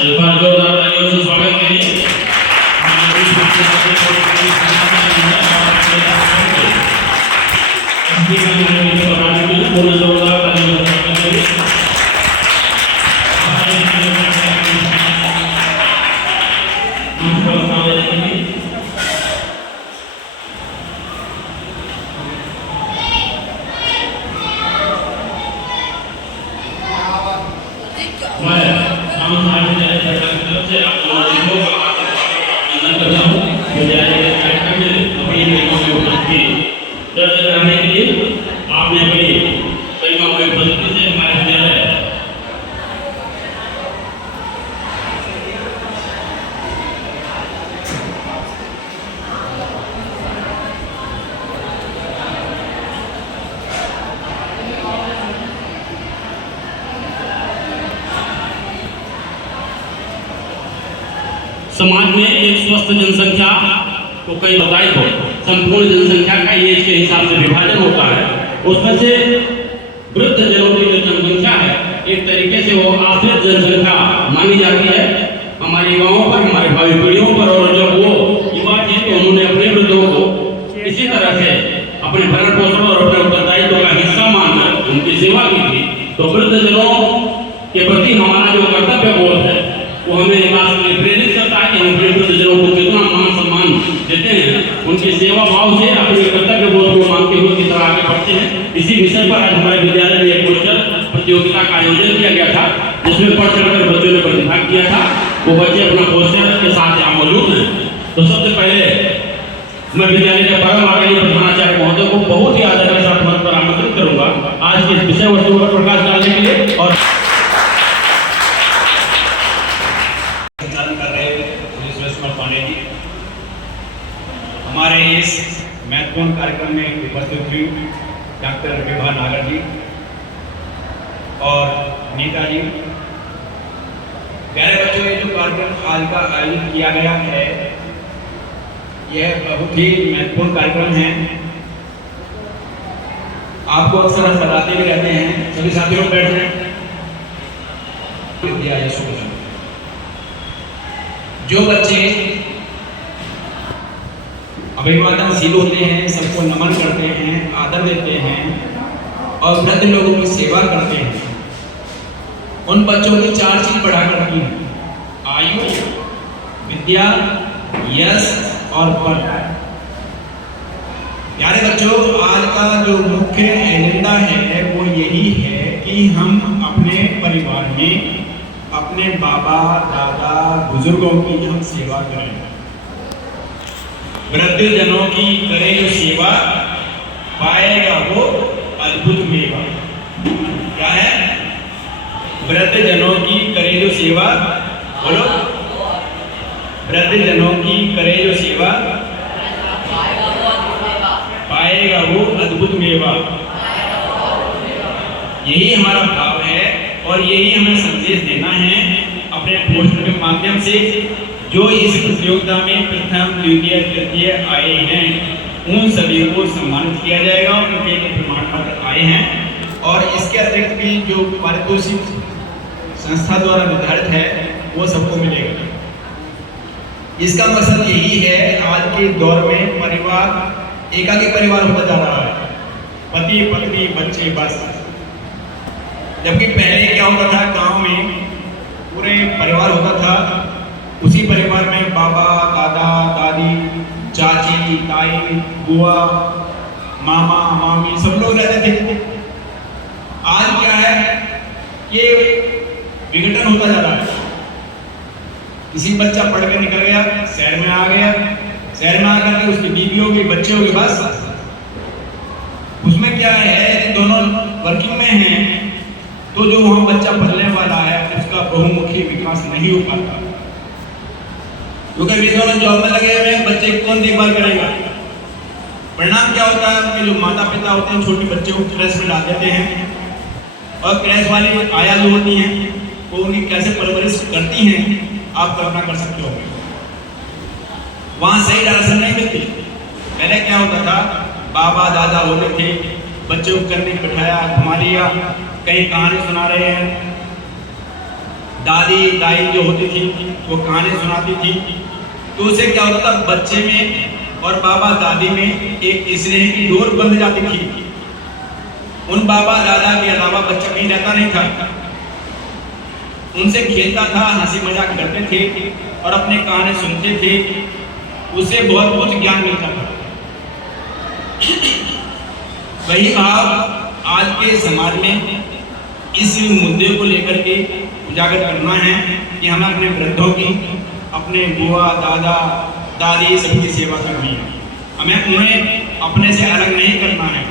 एक बार जोरदार तालियों से स्वागत करिए। हमारे इस बच्चे को जोरदार तालियों से स्वागत करिए। समाज में एक स्वस्थ जनसंख्या को कई बताई हो, संपूर्ण जनसंख्या का ये इसके हिसाब से विभाजन होता है। उसमें से वृद्ध जनों की जो जनसंख्या है एक तरीके से वो आश्रित जनसंख्या मानी जाती है हमारे युवाओं पर, हमारे भावी पीढ़ियों पर। और जब वो युवा थे तो उन्होंने अपने वृद्धों को इसी तरह से अपने भरण पोषण और अपने उत्तरदायित्व का हिस्सा मानकर उनकी सेवा की थी। तो वृद्ध जनों के प्रति हमारा जो कर्तव्य बोध है वो हमें प्रेरित करता है कि हम अपने वृद्धजनों को कितना मान सम्मान देते हैं, उनकी सेवा भाव से अपने कर्तव्य बोध को मानते हुए की तरह आगे बढ़ते हैं। इसी विषय पर आज हमारे विद्यालय में एक पोस्टर प्रतियोगिता का आयोजन किया गया था, जिसमें बढ़ चढ़कर बच्चों ने प्रतिभाग किया था। वो बच्चे अपना पोस्टर के साथ यहाँ मौजूद हैं। तो सबसे पहले मैं विद्यालय के परम आदरणीय प्रधानाचार्य महोदय को बहुत ही आदर के साथ मंच पर आमंत्रित करूंगा आज के विषय वस्तु पर प्रकाश डालने के लिए। और हमारे इस महत्वपूर्ण कार्यक्रम में उपस्थित हुई डॉक्टर विभा नागर जी और नीता जी। प्यारे बच्चों, ये जो कार्यक्रम आज का आयोजित किया गया है यह बहुत ही महत्वपूर्ण कार्यक्रम है। आपको अक्सर हम बताते भी रहते हैं, सभी साथियों को बैठ जाएं। जो बच्चे अभिवादनशील होते हैं, सबको नमन करते हैं, आदर देते हैं और वृद्ध लोगों की सेवा करते हैं, उन बच्चों की चार चीज बढ़ा करती हैं: आयु, विद्या, यश और बल। प्यारे बच्चों, आज का जो मुख्य एजेंडा है वो यही है कि हम अपने परिवार में अपने बाबा दादा बुजुर्गों की हम सेवा करें। वृद्ध जनों की करे जो सेवा पाएगा वो अद्भुत मेवा। क्या है? वृद्ध जनों की करे जो सेवा, बोलो, वृद्ध जनों की करे जो सेवा पाएगा वो अद्भुत मेवा। यही हमारा भाव है और यही हमें संदेश देना है अपने पोस्टर के माध्यम से। जो इस प्रतियोगिता में प्रथम, द्वितीय, तृतीय आए हैं उन सभी को सम्मानित किया जाएगा। उनके प्रमाण पत्र आए हैं और इसके अतिरिक्त भी जो पारितोषिक संस्था द्वारा निर्धारित है वो सबको मिलेगा। इसका मकसद यही है, आज के दौर में परिवार एकाकी परिवार होता जा रहा है, पति पत्नी बच्चे बस। जबकि पहले क्या होता था, गांव में पूरे परिवार होता था, उसी परिवार में बाबा दादा दादी चाची ताई बुआ मामा मामी सब लोग रहते थे। आज क्या है, ये विघटन होता जा रहा है। किसी बच्चा पढ़ कर निकल गया, शहर में आ गया, शहर में आकर के उसकी बीवी होगी, बच्चे होंगे, बस। उसमें क्या है, यदि दोनों वर्किंग में हैं तो जो वहाँ बच्चा पढ़ने वाला है उसका बहुमुखी विकास नहीं हो पाता, क्योंकि वे दोनों जॉब में लगे हुए, बच्चे कौन देखभाल करेगा। परिणाम क्या होता है कि जो माता पिता होते हैं छोटे बच्चे को क्रैश में डाल देते हैं और क्रैश वाली आया जो होती हैं वो उनकी कैसे परवरिश करती हैं आप कल्पना कर सकते हो। वहाँ सही डायरेक्शन नहीं मिलती। पहले क्या होता था, बाबा दादा होते थे, बच्चों को करने बिठाया, घुमा लिया, कहीं कहानी सुना रहे हैं, दादी दाई जो होती थी वो कहानी सुनाती थी, तो उससे क्या होता था, बच्चे में और बाबा दादी में एक स्नेह की डोर बंध जाती थी। उन बाबा दादा के अलावा बच्चा कहीं रहता नहीं था, उनसे खेलता था, हंसी मजाक करते थे और अपने कहानी सुनते थे, उसे बहुत कुछ ज्ञान मिलता था। वही भाव आज के समाज में इस मुद्दे को लेकर के उजागर करना है कि हमें अपने वृद्धों की, अपने बुआ दादा दादी सबकी सेवा करनी है। हमें उन्हें अपने से अलग नहीं करना है,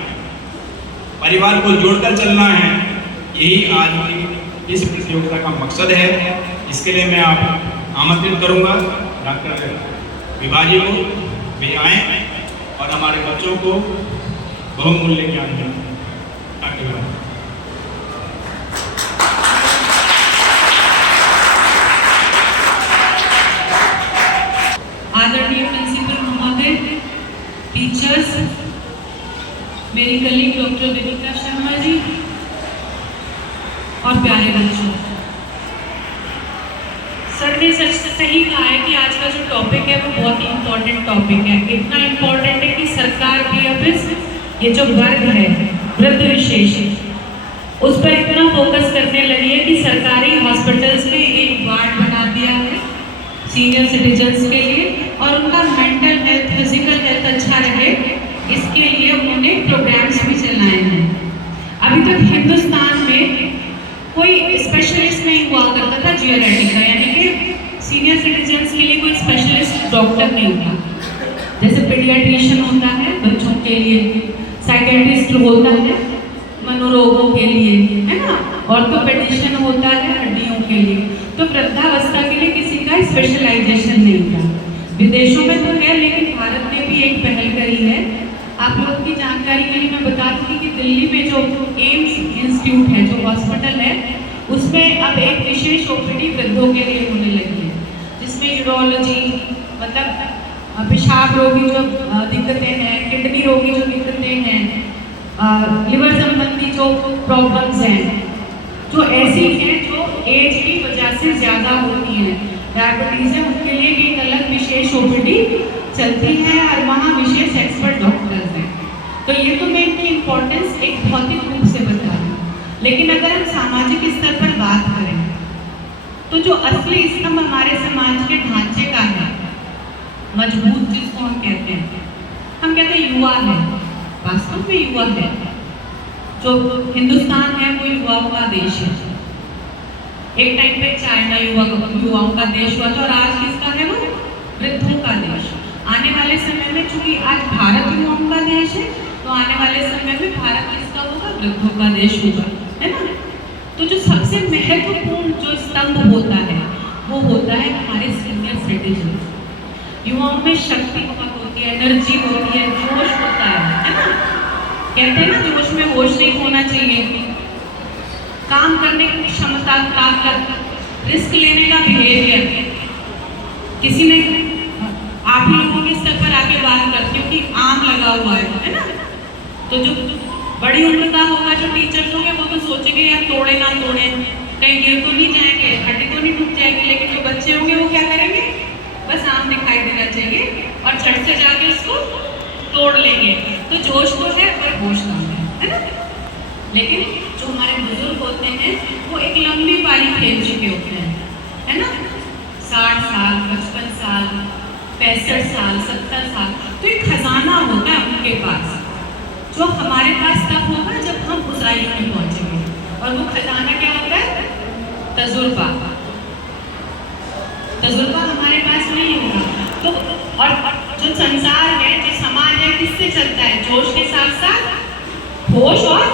परिवार को जोड़कर चलना है। यही आज की इस प्रतियोगिता का मकसद है। इसके लिए मैं आप आमंत्रित करूंगा डॉक्टर विभा जी को, वे आए और हमारे बच्चों को बहुमूल्य ज्ञान दें। डॉक्टर विभा। आदरणीय प्रिंसिपल महोदय, टीचर्स, मेरी कलीग डॉक्टर विनीता शर्मा जी और प्यारे बच्चों, सर ने सही कहा है कि आज का जो टॉपिक है वो बहुत ही इम्पोर्टेंट टॉपिक है। इतना इम्पोर्टेंट है कि सरकार भी अब ये जो वर्ग है वृद्ध विशेष, उस पर इतना फोकस करने लगी है कि सरकारी हॉस्पिटल्स में एक वार्ड बना दिया है सीनियर सिटीजन्स के लिए, और उनका मेंटल हेल्थ, फिजिकल हेल्थ अच्छा रहे, इसके लिए उन्होंने प्रोग्राम्स भी चलाए हैं। अभी तक हिंदुस्तान में कोई स्पेशलिस्ट नहीं हुआ करता था जीरियाट्रिक का, यानी कि सीनियर सिटीजन्स के लिए कोई स्पेशलिस्ट डॉक्टर नहीं था। जैसे पीडियाट्रिशियन होता है बच्चों के लिए, साइकेट्रिस्ट होता है मनोरोगों के लिए, है ना, ऑर्थोपेडिशियन होता है हड्डियों के लिए। तो वृद्धावस्था के लिए किसी का स्पेशलाइजेशन नहीं था। विदेशों में तो है, लेकिन भारत ने भी एक पहल करी है। आप लोगों की जानकारी के लिए मैं बता दूँ कि दिल्ली में जो एम्स इंस्टीट्यूट है, जो हॉस्पिटल है, उसमें अब एक विशेष ओपीडी वृद्धों के लिए होने लगी है, जिसमें यूरोलॉजी, मतलब पेशाब रोगी जो दिक्कतें हैं, किडनी रोगी जो दिक्कतें हैं, लिवर संबंधी जो प्रॉब्लम्स हैं, जो ऐसी हैं जो एज की वजह से ज़्यादा होती हैं, डायबिटीज़ है, उनके लिए एक अलग विशेष ओपीडी चलती है और वहाँ विशेष एक्सपर्ट डॉक्टर्स हैं। तो ये तो मैं इनकी इम्पोर्टेंस एक भौतिक रूप से बता रही हूँ, लेकिन अगर हम सामाजिक स्तर पर बात करें तो जो असली स्तंभ हमारे समाज के ढांचे का है, मजबूत जिसको हम कहते हैं युवा है। वास्तव में युवा है। जो हिंदुस्तान है वो युवाओं का देश है। एक टाइम पे चाइना युवाओं का देश हुआ था, और आज किसका है वो? वृद्धों का देश। आने वाले समय में चूंकि आज भारत युवाओं का देश है, तो आने वाले समय में भारत किसका होगा? वृद्धों का देश होगा, है ना। तो जो सबसे महत्वपूर्ण जो स्तंभ होता है वो होता है हमारे सीनियर सिटीजन। युवाओं में शक्ति बहुत होती है, एनर्जी होती है, जोश होता है ना। कहते हैं ना, जोश में होश नहीं होना चाहिए। काम करने की क्षमता, ताकत, रिस्क लेने का बिहेवियर। किसी ने आप ही लोगों के स्तर पर आके बात करती हूँ कि आम लगा हुआ है ना। तो जो बड़ी उम्र का होगा, जो टीचर्स होंगे, वो तो सोचेंगे यार तोड़े ना तोड़े, कहीं गिर तो नहीं जाएंगे, हड्डी तो नहीं टूट जाएगी। लेकिन जो बच्चे होंगे वो क्या करेंगे? बस आम दिखाई देना चाहिए और झट से जाके इसको तोड़ लेंगे। तो जोश तो है पर होश नहीं है ना। लेकिन जो हमारे बुजुर्ग होते हैं वो एक लंबी पारी खेल चुके होते हैं, है ना। 60 साल, 55 साल, 65 साल, 70 साल। तो एक खजाना होता है उनके पास, जो हमारे पास तब होगा जब हम उस आयु में पहुंचेंगे। और वो खजाना क्या होता है? तजुर्बा। तजुर्बा हमारे पास नहीं होगा। तो और जो संसार है, जो समाज है, किससे चलता है? जोश के साथ साथ होश, और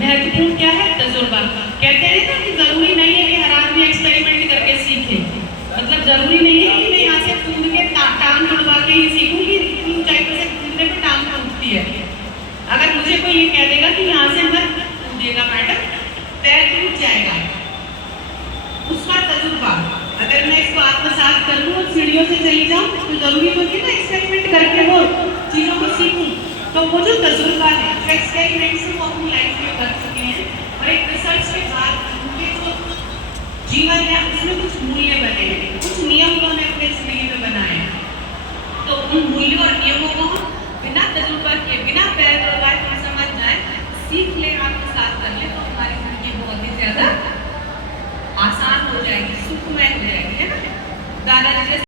महत्वपूर्ण क्या है? तजुर्बा। कहते हैं ना कि जरूरी नहीं है कि हर आदमी एक्सपेरिमेंट करके सीखे। मतलब जरूरी नहीं है कि मैं यहाँ से कूद के टांग उड़वा के ही सीखूं कि ऊंचाई से कूदने पे टांग टूटती है। अगर मुझे कोई ये कह देगा कि यहाँ से मत कूदिएगा मैडम, पैर टूट जाएगा, उसका तजुर्बा। अगर मैं इसको आत्मसात कर लूँ और सीढ़ियों से चली जाऊँ, तो जरूरी होती है ना एक्सपेरिमेंट करके वो चीज़ों को सीखूँ। तो वो जो तजुर्बा है, जो एक्सपेरिमेंट से वो अपनी लाइफ में कर चुके हैं, और एक रिसर्च के बाद उनके जो जीवन है उसमें कुछ मूल्य बने हैं, कुछ नियम उन्होंने अपने जिंदगी में बनाए हैं। तो उन मूल्यों और नियमों को हम बिना तजुर्बा किए, बिना पैर दौड़ाए हम समझ जाए, सीख ले, आत्मसात कर ले, तो हमारी जिंदगी बहुत ही ज्यादा आसान हो जाएगी, सुखमय हो जाएगी, है ना। दादाजी